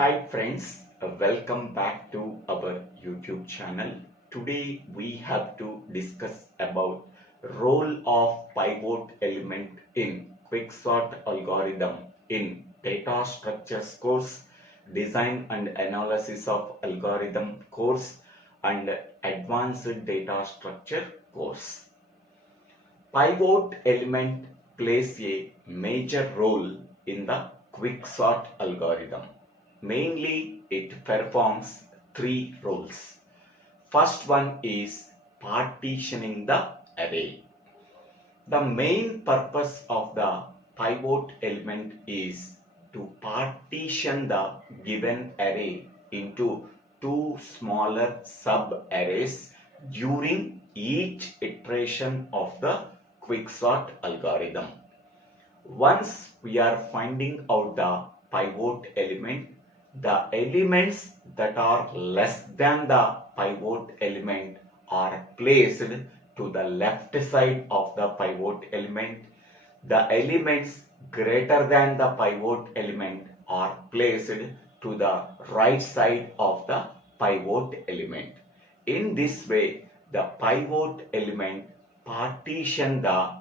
Hi friends, welcome back to our YouTube channel. Today we have to discuss about role of pivot element in quicksort algorithm in data structures course, design and analysis of algorithm course and advanced data structure course. Pivot element plays a major role in the quicksort algorithm. Mainly, it performs three roles. First one is partitioning the array. The main purpose of the pivot element is to partition the given array into two smaller sub-arrays during each iteration of the quicksort algorithm. Once we are finding out the pivot element, the elements that are less than the pivot element are placed to the left side of the pivot element. The elements greater than the pivot element are placed to the right side of the pivot element. In this way, the pivot element partition the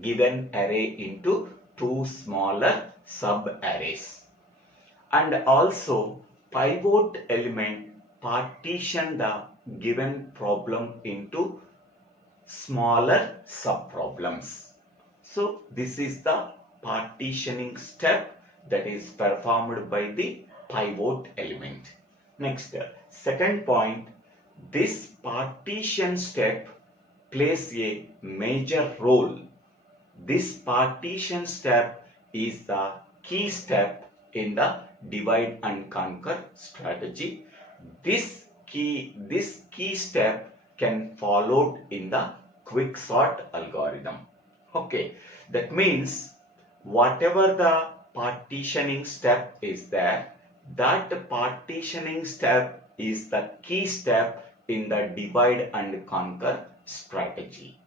given array into two smaller sub-arrays. And also pivot element partition the given problem into smaller sub-problems. So this is the partitioning step that is performed by the pivot element. Next, second point, this partition step plays a major role. This partition step is the key step in the divide and conquer strategy. This key step can followed in the quicksort algorithm. Okay, that means whatever the partitioning step is there, that partitioning step is the key step in the divide and conquer strategy.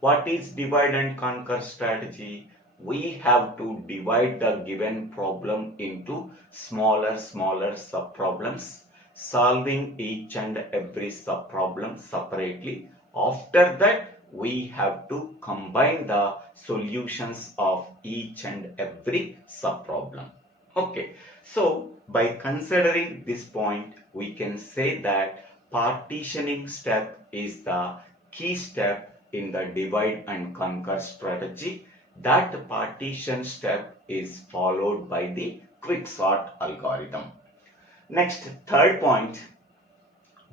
What is divide and conquer strategy? We have to divide the given problem into smaller sub-problems, solving each and every sub-problem separately. After that, we have to combine the solutions of each and every sub-problem. Okay, so by considering this point, we can say that partitioning step is the key step in the divide and conquer strategy. That partition step is followed by the quicksort algorithm. Next, third point,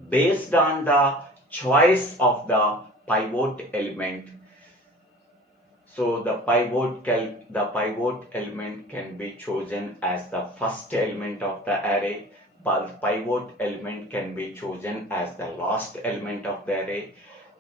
based on the choice of the pivot element. So the pivot element can be chosen as the first element of the array, but the pivot element can be chosen as the last element of the array.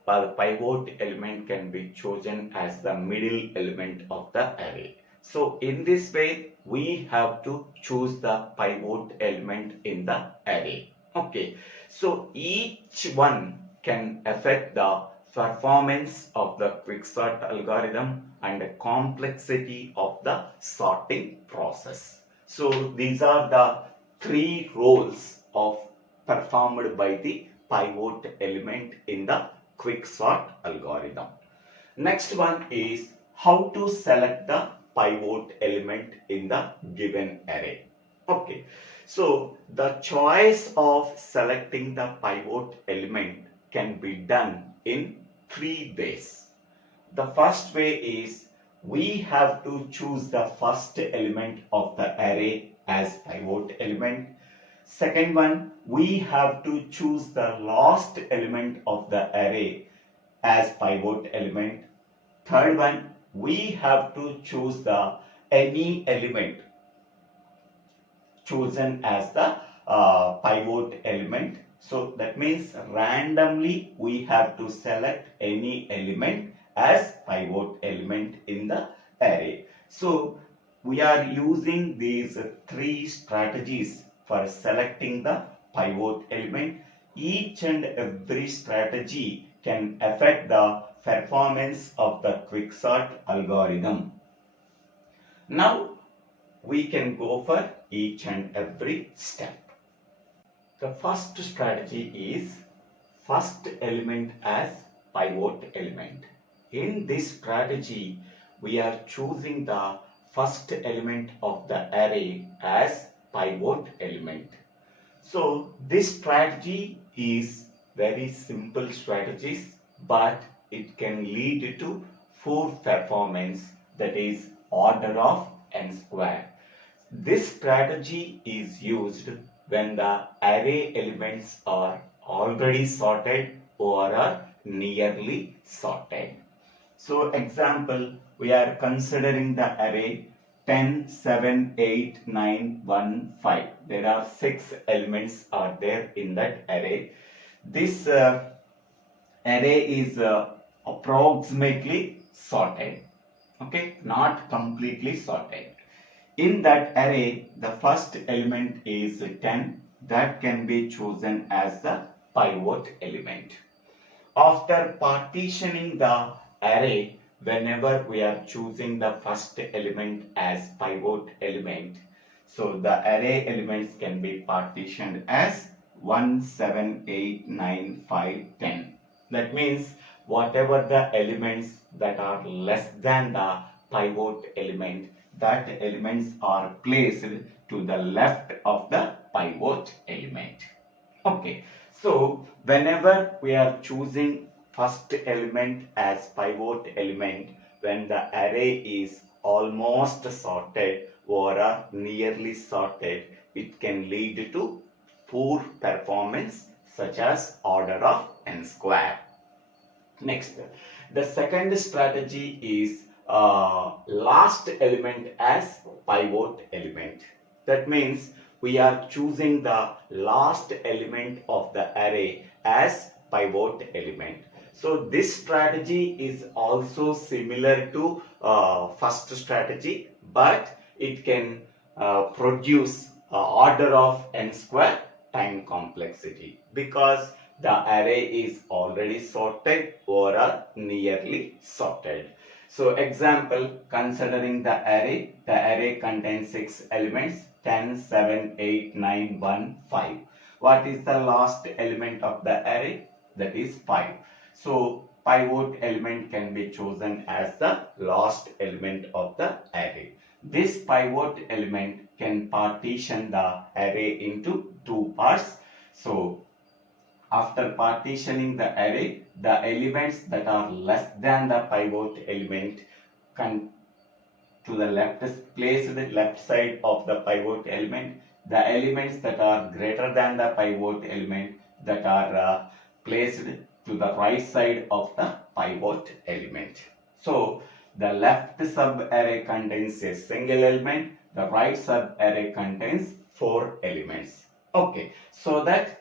The pivot element can be chosen as the middle element of the array. So in this way, we have to choose the pivot element in the array. Okay, so each one can affect the performance of the quicksort algorithm and the complexity of the sorting process. So these are the three roles of performed by the pivot element in the quicksort algorithm. Next one is how to select the pivot element in the given array. Okay, so the choice of selecting the pivot element can be done in three ways. The first way is we have to choose the first element of the array as pivot element. Second one, we have to choose the last element of the array as pivot element. Third one, we have to choose the any element chosen as the pivot element. So that means randomly we have to select any element as pivot element in the array. So we are using these three strategies for selecting the pivot element. Each and every strategy can affect the performance of the quicksort algorithm. Now we can go for each and every step. The first strategy is first element as pivot element. In this strategy, we are choosing the first element of the array as pivot element. So this strategy is very simple strategies, but it can lead to poor performance, that is order of n square. This strategy is used when the array elements are already sorted or are nearly sorted. So example, we are considering the array 10, 7, 8, 9, 1, 5. There are 6 elements are there in that array. This array is approximately sorted. Okay, not completely sorted. In that array, the first element is 10. That can be chosen as the pivot element. After partitioning the array, whenever we are choosing the first element as pivot element, so the array elements can be partitioned as 1, 7, 8, 9, 5, 10. That means whatever the elements that are less than the pivot element, that elements are placed to the left of the pivot element. Okay, so whenever we are choosing first element as pivot element, when the array is almost sorted or are nearly sorted, it can lead to poor performance such as order of n square. Next, the second strategy is last element as pivot element. That means we are choosing the last element of the array as pivot element. So this strategy is also similar to first strategy, but it can produce order of n square time complexity because the array is already sorted or are nearly sorted. So example, considering the array contains 6 elements, 10, 7, 8, 9, 1, 5. What is the last element of the array? That is 5. So pivot element can be chosen as the last element of the array. This pivot element can partition the array into two parts. So after partitioning the array, the elements that are less than the pivot element can to the left placed left side of the pivot element. The elements that are greater than the pivot element that are placed to the right side of the pivot element. So the left sub array contains a single element, the right sub array contains 4 elements. Okay, so that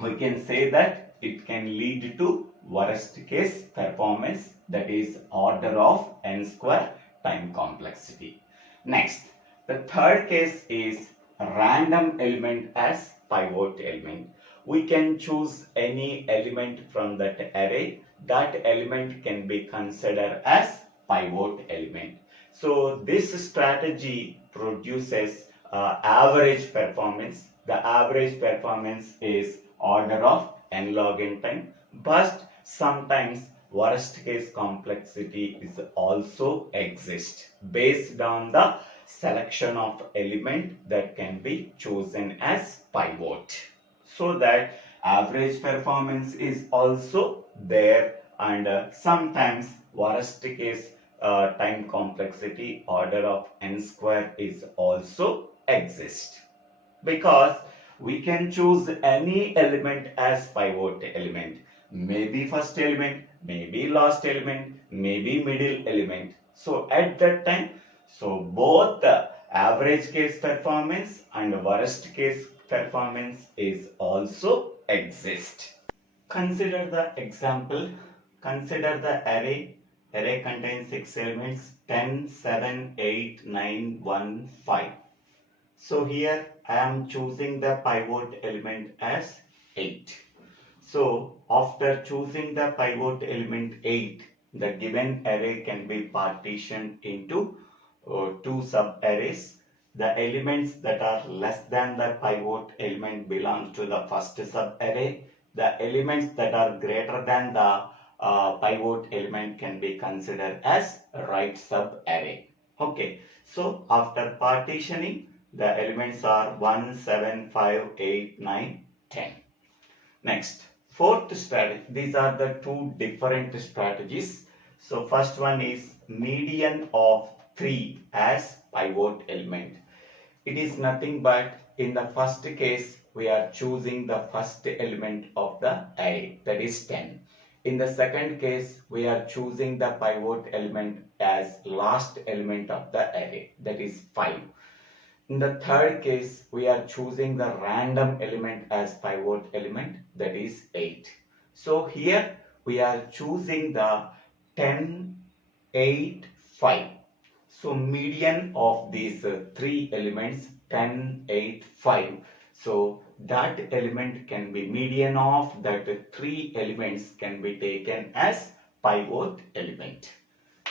we can say that it can lead to worst case performance, that is order of n square time complexity. Next, the third case is random element as pivot element. We can choose any element from that array. That element can be considered as pivot element. So this strategy produces average performance. The average performance is order of n log n time, but sometimes worst case complexity is also exist based on the selection of element that can be chosen as pivot, so that average performance is also there, and sometimes worst case time complexity order of n square is also exist, because we can choose any element as pivot element, maybe first element, maybe last element, maybe middle element. So at that time, so both the average case performance and worst case performance is also exist. Consider the example. Consider the array. Array contains 6 elements, 10, 7, 8, 9, 1, 5. So here I am choosing the pivot element as 8. So after choosing the pivot element 8, the given array can be partitioned into two sub arrays. the elements that are less than the pivot element belongs to the first subarray. The elements that are greater than the pivot element can be considered as right subarray. Okay, so after partitioning, the elements are 1, 7, 5, 8, 9, 10. Next, fourth strategy. These are the two different strategies. So first one is median of 3 as pivot element. It is nothing but in the first case we are choosing the first element of the array, that is 10. In the second case we are choosing the pivot element as last element of the array, that is 5. In the third case, we are choosing the random element as pivot element, that is 8. So here we are choosing the 10, 8, 5. So median of these three elements, 10, 8, 5. So that element can be median of that three elements can be taken as pivot element.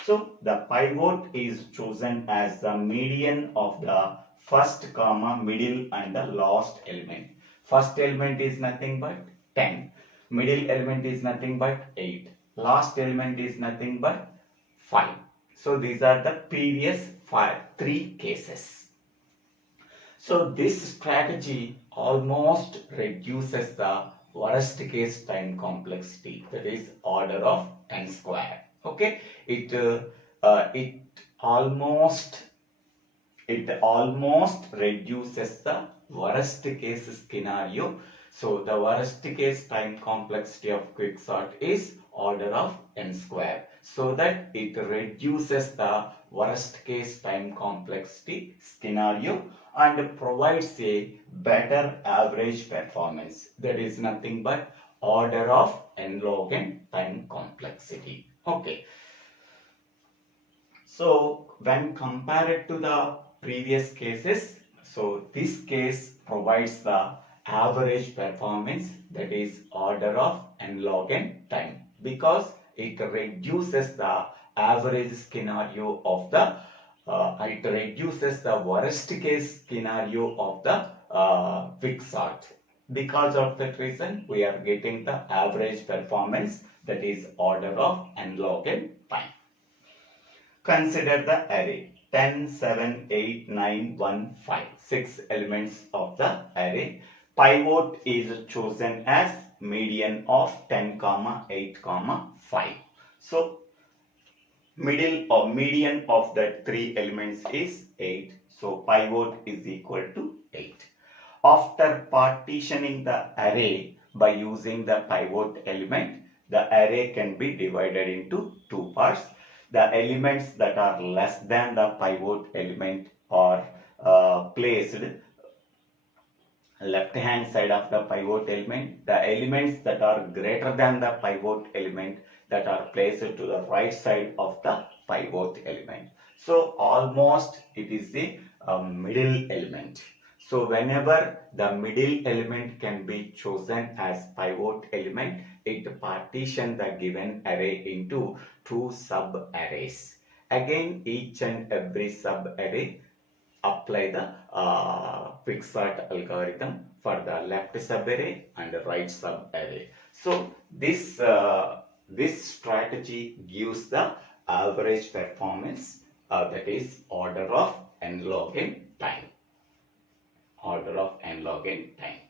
So the pivot is chosen as the median of the first comma, middle and the last element. First element is nothing but 10. Middle element is nothing but 8. Last element is nothing but 5. So these are the previous three cases. So this strategy almost reduces the worst case time complexity, that is order of n square. Okay, it almost reduces the worst case scenario. So the worst case time complexity of quicksort is order of n square, so that it reduces the worst case time complexity scenario and provides a better average performance, that is nothing but order of n log n time complexity. Okay. So when compared to the previous cases, so this case provides the average performance, that is order of n log n time, because it reduces the average scenario of the it reduces the worst case scenario of the quicksort. Because of that reason, we are getting the average performance, that is order of n log n time. Consider the array 10, 7, 8, 9, 1, 5. 6 elements of the array. Pivot is chosen as median of 10, 8, 5. So middle or median of that three elements is 8. So pivot is equal to 8. After partitioning the array by using the pivot element, the array can be divided into two parts. The elements that are less than the pivot element are placed left hand side of the pivot element. The elements that are greater than the pivot element that are placed to the right side of the pivot element. So almost it is the middle element. So whenever the middle element can be chosen as pivot element, it partitions the given array into two sub-arrays. Again, each and every sub-array apply the quicksort algorithm for the left subarray and the right subarray. So this strategy gives the average performance, that is order of n log n time. Order of n log n time.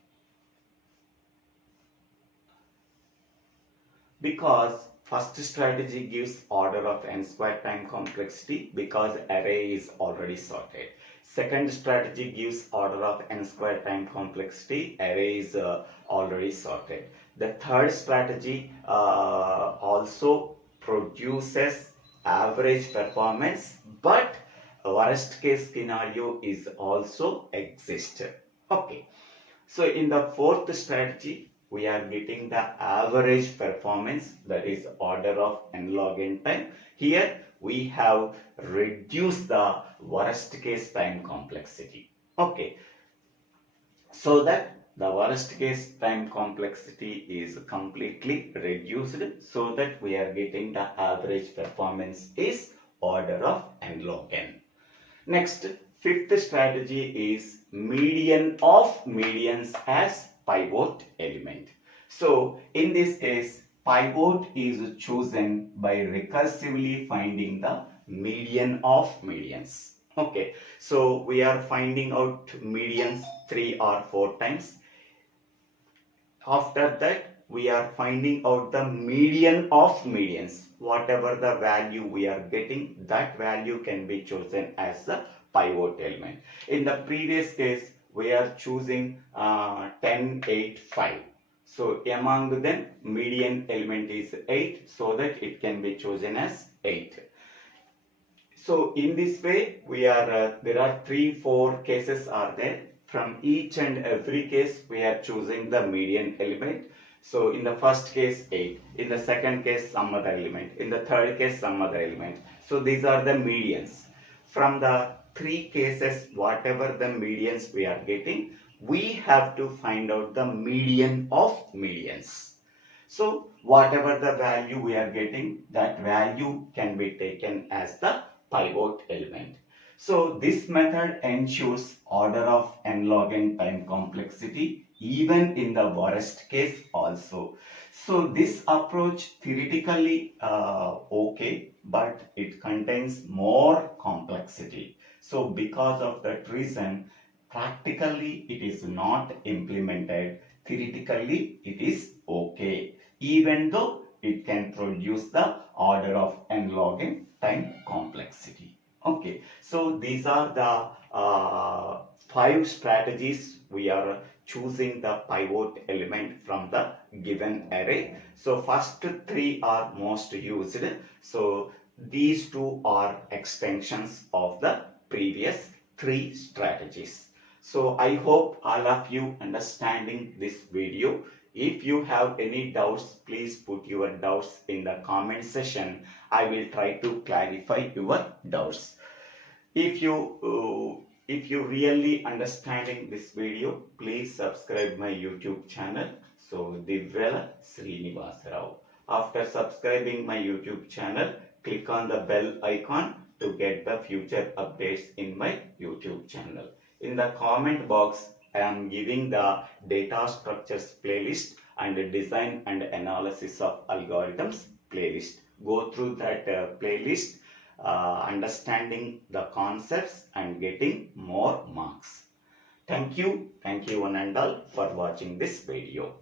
Because first strategy gives order of n square time complexity because array is already sorted. Second strategy gives order of n square time complexity, array is already sorted. The third strategy also produces average performance, but worst case scenario is also existed. Okay. So in the fourth strategy, we are getting the average performance, that is order of n log n time. Here we have reduced the worst case time complexity. Okay. So that the worst case time complexity is completely reduced, so that we are getting the average performance is order of n log n. Next, Fifth strategy is median of medians as pivot element. So in this case, pivot is chosen by recursively finding the median of medians. Okay, so we are finding out medians 3 or 4 times. After that, we are finding out the median of medians. Whatever the value we are getting, that value can be chosen as the pivot element. In the previous case, we are choosing 10, 8, 5. So among them, median element is 8, so that it can be chosen as 8. So in this way, there are 3, 4 cases are there. From each and every case, we are choosing the median element. So in the first case, 8. In the second case, some other element. In the third case, some other element. So these are the medians. From the 3 cases, whatever the medians we are getting, we have to find out the median of medians. So whatever the value we are getting, that value can be taken as the pivot element. So this method ensures order of n log n time complexity even in the worst case also. So this approach theoretically okay, but it contains more complexity. So because of that reason, practically it is not implemented. Theoretically it is okay, even though it can produce the order of n log n time complexity. Okay, so these are the 5 strategies we are choosing the pivot element from the given array. So first 3 are most used. So these 2 are extensions of the previous 3 strategies. So I hope all of you understanding this video. If you have any doubts, please put your doubts in the comment section. I will try to clarify your doubts. If you really understanding this video, please subscribe my YouTube channel. So Divvela Srinivasa. After subscribing my YouTube channel, click on the bell icon to get the future updates in my YouTube channel. In the comment box, I am giving the data structures playlist and the design and analysis of algorithms playlist. Go through that playlist, understanding the concepts and getting more marks. Thank you one and all for watching this video.